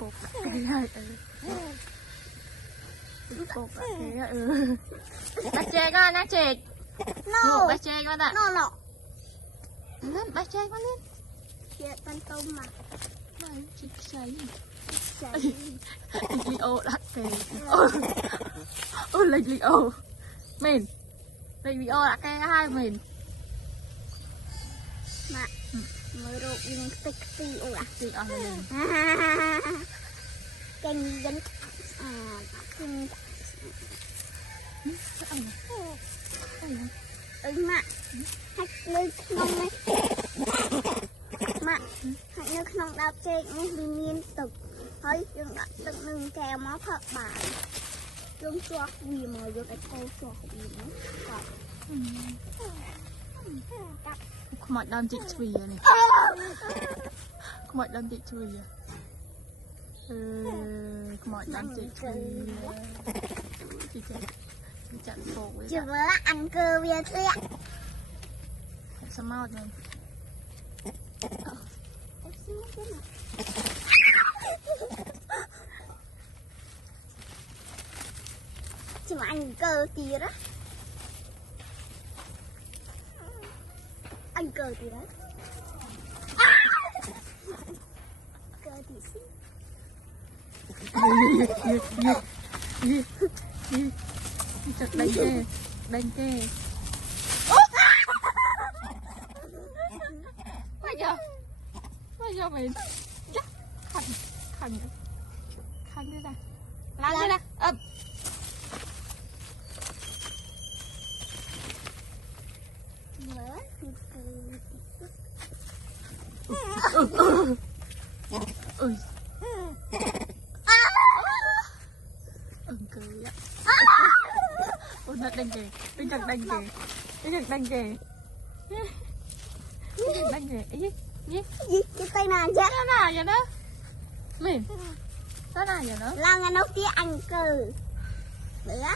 bột cái này bột cái bắt chê con á chị No. bắt chê con ạ No. lên bắt chê con lên Chị con tôm mà. này chị cháy Chạy. Leo đặt kề ôi Leo mình Leo đặt kề hai mình Mà mới rồi mình tích tí ủa chị ở đây kênh dân kênh mà hạch nơi không này mà hạch nơi không đào chơi nhưng vì liên tục thấy đừng đặt từng nâng kèo máu thật bài đừng cho vì mà vô cái cô cho vì nó còn mọi đam chị chùi này mọi đam chị chùi mọi đam chị chùi chị chặn phổ với chứ mới ăn cơ bia thế ạ sao mau rồi chỉ mà ăn cơ tí đó ăn cơ tí đó cơ tí xí chặt đánh kê bây giờ mày chắc khăn đi ra làm đi ra ấp ơi cười á ôi nó đánh kề đánh kề đánh kề ý gì cái tay nào chứ nó nào vậy đó mình nó nào vậy đó là ngày nấu tí ăn cơ nữa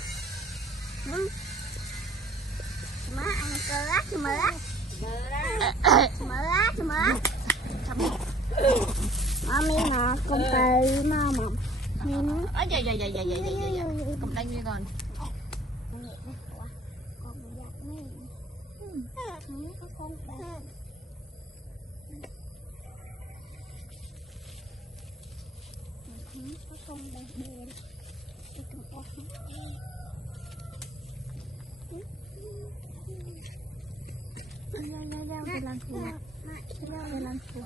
má ăn cơ á chứ mỡ mami mà con tay mà ấy dạ cầm đánh đi còn Leo lên thua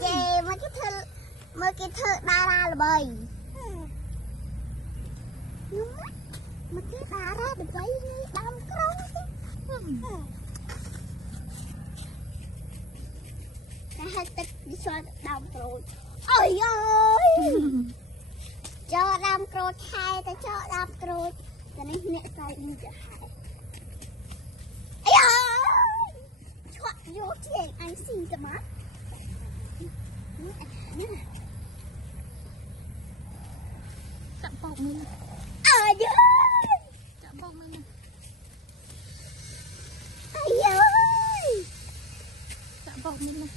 về mấy cái thợ đa ra là bầy mà cái đá ra được lấy đâm con cái hai tích đi xoay đâm rồi ôi ơi cho đâm rồi hai ta cho đâm rồi cái này mẹ tay đi cho hai ơi chọn vô chuyện anh xin cho mắt chạm bọc mình chạm bọc mình chạm bọc mình này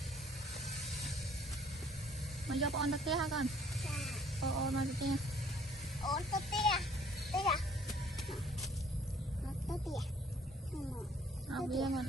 mà vô bọn tao tia hả con ô mà tao tia tao tia bia con